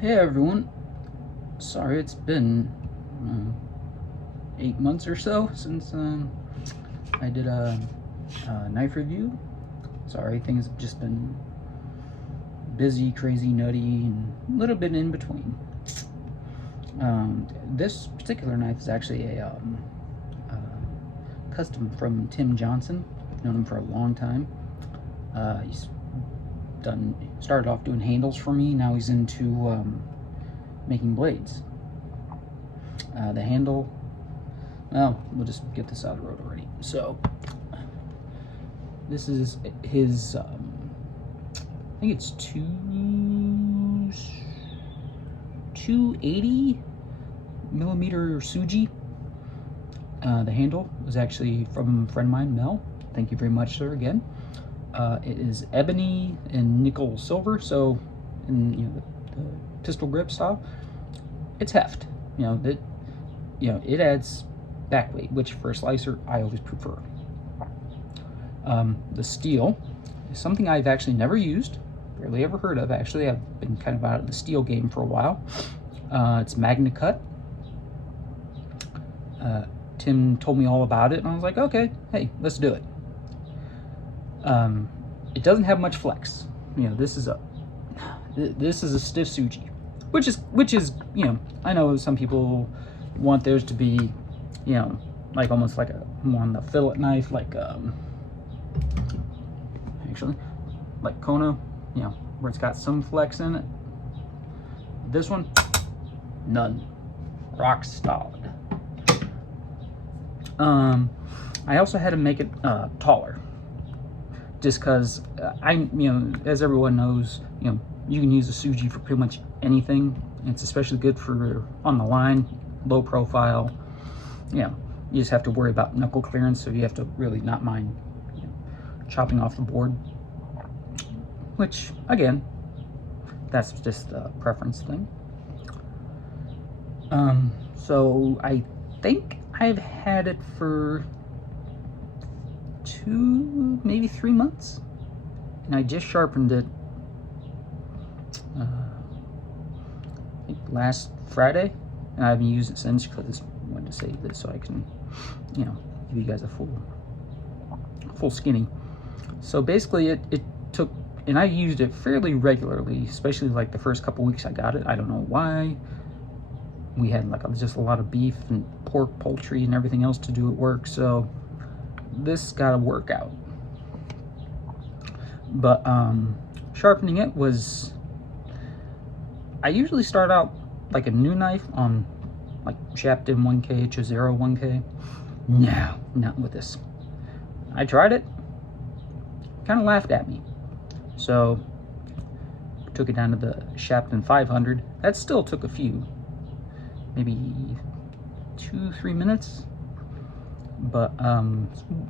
Hey everyone, sorry it's been 8 months or so since I did a knife review. Sorry, things have just been busy, crazy, nutty, and a little bit in between. This particular knife is actually a custom from Tim Johnson. Known him for a long time. He's started off doing handles for me. Now he's into making blades. The handle, well, we'll just get this out of the road already. So this is his I think it's 280 millimeter Suji. The handle was actually from a friend of mine, Mel. Thank you very much, sir, again. It is ebony and nickel silver, so in the pistol grip style, it's heft. It adds back weight, which for a slicer I always prefer. The steel is something I've actually never used, barely ever heard of. Actually, I've been kind of out of the steel game for a while. It's MagnaCut. Tim told me all about it, and I was like, okay, hey, let's do it. It doesn't have much flex. This is a stiff Suji, which is I know some people want theirs to be like almost like a more on the fillet knife, like actually like Kona, where it's got some flex in it. This one, none, rock solid. I also had to make it taller, just because as everyone knows, you can use a Suji for pretty much anything. It's especially good for on the line, low profile. You just have to worry about knuckle clearance, so you have to really not mind chopping off the board, which again, that's just a preference thing. So I think I've had it for 2, maybe 3 months, and I just sharpened it I think last Friday, and I haven't used it since because I wanted to save this so I can give you guys a full skinny. So basically it took, and I used it fairly regularly, especially like the first couple weeks I got it. I don't know why. We had just a lot of beef and pork, poultry, and everything else to do at work, so this got to work out. But sharpening it was, I usually start out like a new knife on like Shapton 1K, Chizero 1K. No, not with this. I tried it, kind of laughed at me, so took it down to the Shapton 500. That still took a few, maybe 2-3 minutes, but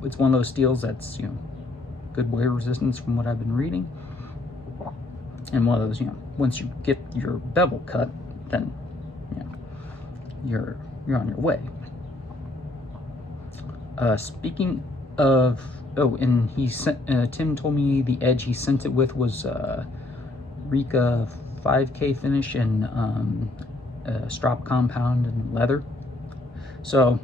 it's one of those steels that's good wear resistance from what I've been reading, and one of those once you get your bevel cut, then you're on your way. Speaking of, and he sent Tim told me the edge he sent it with was Rika 5K finish and strop compound and leather. So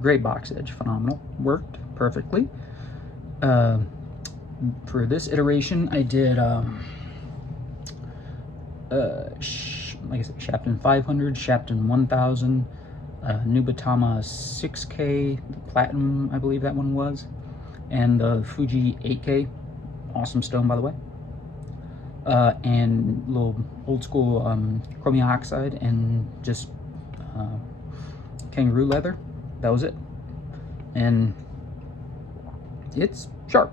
great box edge, phenomenal, worked perfectly. For this iteration I did like I said, Shapton 500, Shapton 1000, Nubatama 6K, the platinum I believe that one was, and the Fuji 8K, awesome stone by the way. And little old school chromium oxide and just kangaroo leather. That was it, and it's sharp.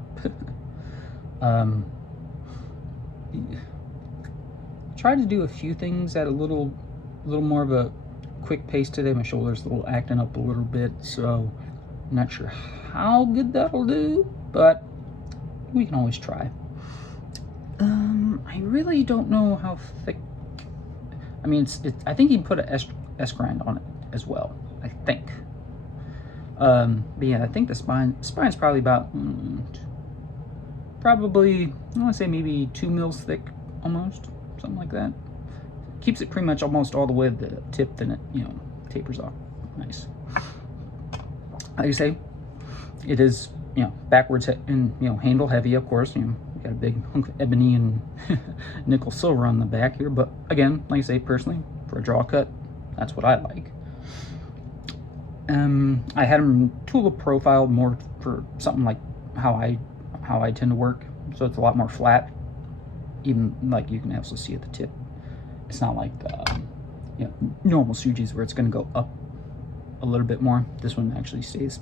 Tried to do a few things at a little more of a quick pace today. My shoulder's acting up a little bit, so I'm not sure how good that'll do, but we can always try. I really don't know how thick. I mean, I think he put a S grind on it as well, I think. But yeah, I think the spine's probably about I want to say maybe 2 mils thick, almost, something like that. Keeps it pretty much almost all the way to the tip, then it, you know, tapers off. Nice. Like I say, it is, you know, backwards and, you know, handle heavy, of course. You know, we got a big hunk of ebony and nickel silver on the back here. But again, like I say, personally, for a draw cut, that's what I like. I had them tulip profiled more for something like how I tend to work. So it's a lot more flat. Even like you can absolutely see at the tip. It's not like you know, normal Sujis where it's going to go up a little bit more. This one actually stays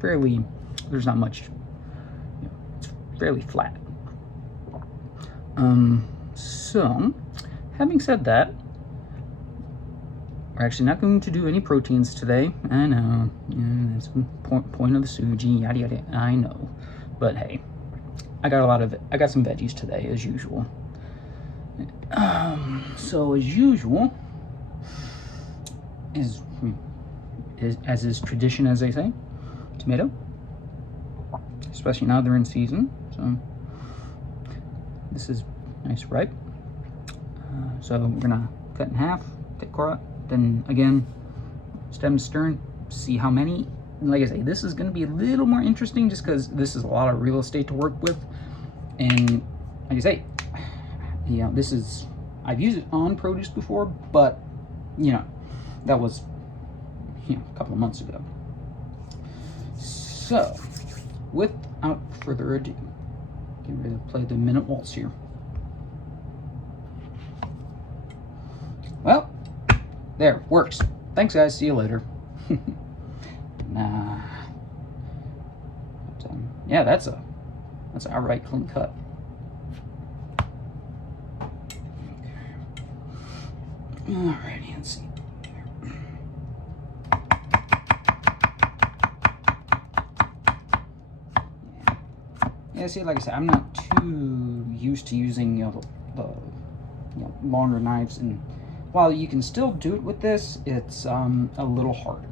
fairly, there's not much, you know, it's fairly flat. So having said that, we're actually not going to do any proteins today. I know, yeah, that's the point of the Suji, yada yada, I know. But hey, I got some veggies today as usual. So as usual, as is tradition, as they say, tomato, especially now they're in season. So this is nice ripe. So we're gonna cut in half, take core out, then again, stem to stern, see how many. Like I say, this is gonna be a little more interesting just because this is a lot of real estate to work with. And like I say, you know, this is, I've used it on produce before, but you know, that was, you know, a couple of months ago. So without further ado, get ready to play the minute waltz here. Well, there, works. Thanks guys, see you later. Nah, but, yeah, that's an outright clean cut. Alrighty, let's see. Yeah, see, like I said, I'm not too used to using, you know, the you know, longer knives, and while you can still do it with this, it's a little harder.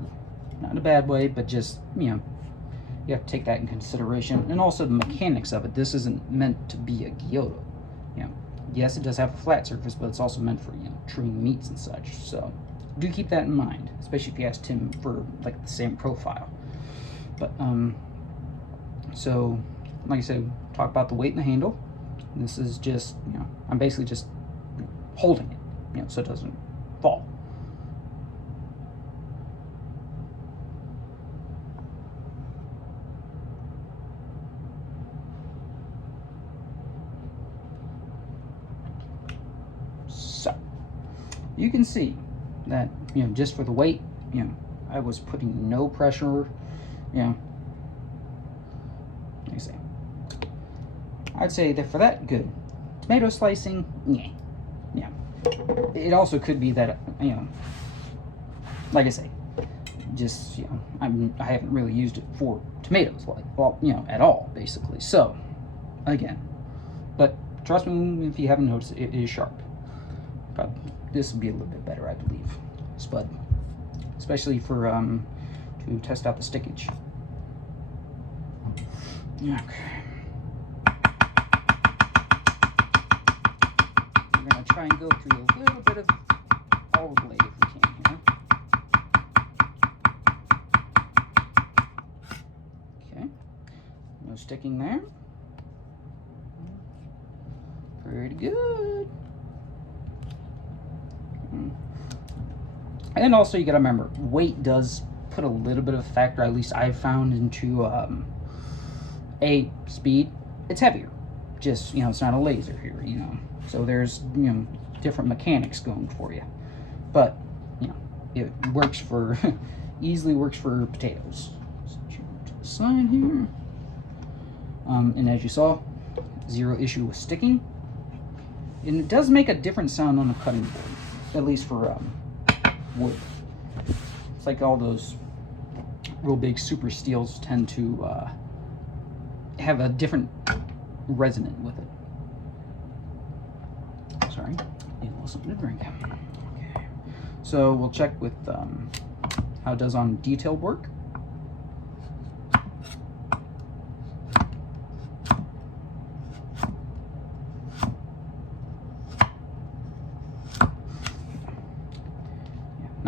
Not in a bad way, but just, you know, you have to take that in consideration, and also the mechanics of it. This isn't meant to be a gyuto. You know, yes, it does have a flat surface, but it's also meant for, you know, trimming meats and such. So do keep that in mind, especially if you ask Tim for like the same profile. But so like I said, talk about the weight in the handle. This is just, you know, I'm basically just holding it, you know, so it doesn't fall. So you can see that, you know, just for the weight, you know, I was putting no pressure, you know. Let me see. I'd say that for that, good. Tomato slicing, yeah. It also could be that, you know, like I say, just, you know, I haven't really used it for tomatoes, like, well, you know, at all, basically. So, again, but trust me, if you haven't noticed, it is sharp. But this would be a little bit better, I believe. Spud, especially for to test out the stickage. Okay. We're gonna try and go through a little bit of all the blade if we can here. Okay. No sticking there. Pretty good. And also you gotta remember, weight does put a little bit of a factor, at least I've found, into speed. It's heavier. Just, you know, it's not a laser here, you know. So there's, you know, different mechanics going for you. But, you know, it works for, easily works for potatoes. So to the side here. And as you saw, zero issue with sticking. And it does make a different sound on the cutting board, at least for wood. It's like all those real big super steels tend to have a different resonant with it. Sorry, need a little something to drink. Okay. So we'll check with how it does on detailed work.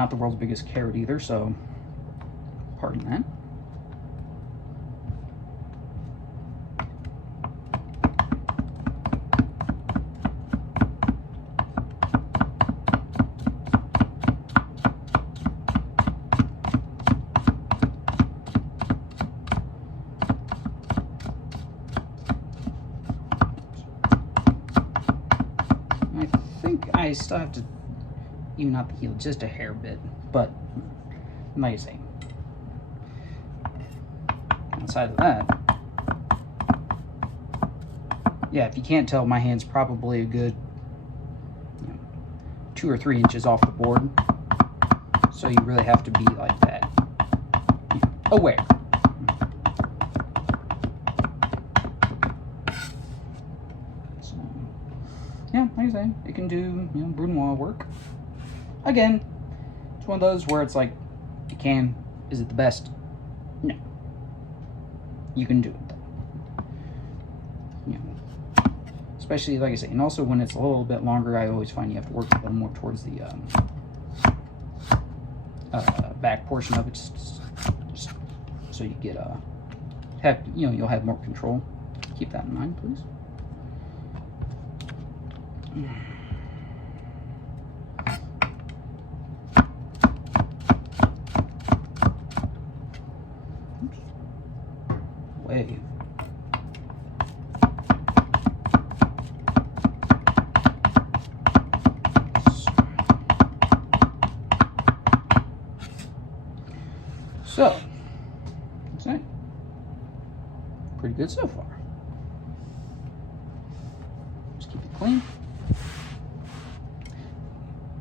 not the world's biggest carrot either, so pardon that. I still have to even out the heel just a hair bit, but like I say, outside of that, yeah, if you can't tell, my hand's probably a good 2 or 3 inches off the board, so you really have to be like that, aware. Yeah, like I say, it can do, brunoise work. Again, it's one of those where it's like, it can. Is it the best? No. You can do it though. Especially, like I say, and also when it's a little bit longer, I always find you have to work a little more towards the back portion of it, just so you get you'll have more control. Keep that in mind, please. Wave. So, that's it. Pretty good so far. Just keep it clean.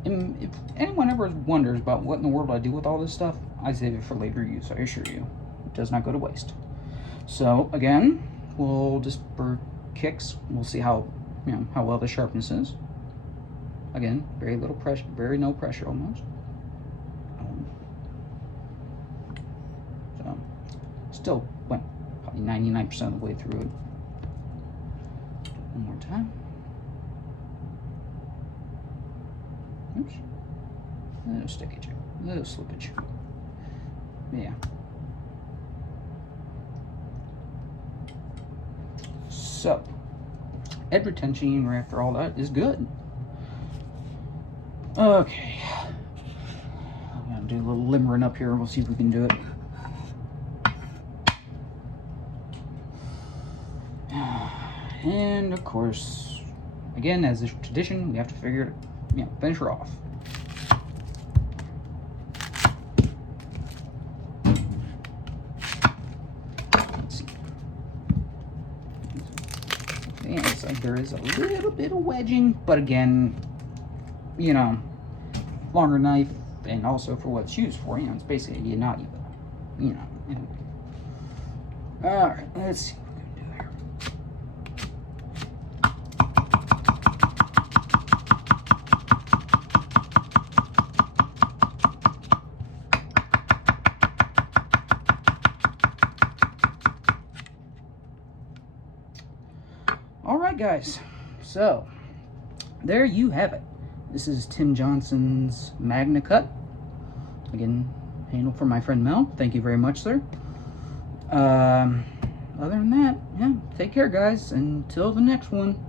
And if anyone ever wonders about what in the world I do with all this stuff, I save it for later use, I assure you. It does not go to waste. So again, we'll just, for kicks, we'll see how well the sharpness is. Again, very little pressure, no pressure almost. So still went probably 99% of the way through it. One more time. Oops. A little stickage, a little slippage. Yeah. So, edge retention after all that is good. Okay. I'm gonna do a little limbering up here. We'll see if we can do it. And of course, again, as is tradition, we have to figure it, finish her off. Let's see. Yeah, it's like there is a little bit of wedging, but again, longer knife, and also for what it's used for, it's basically a knotty, All right, let's see. Alright guys, so there you have it. This is Tim Johnson's MagnaCut. Again, handled for my friend Mel. Thank you very much, sir. Other than that, take care guys. Until the next one.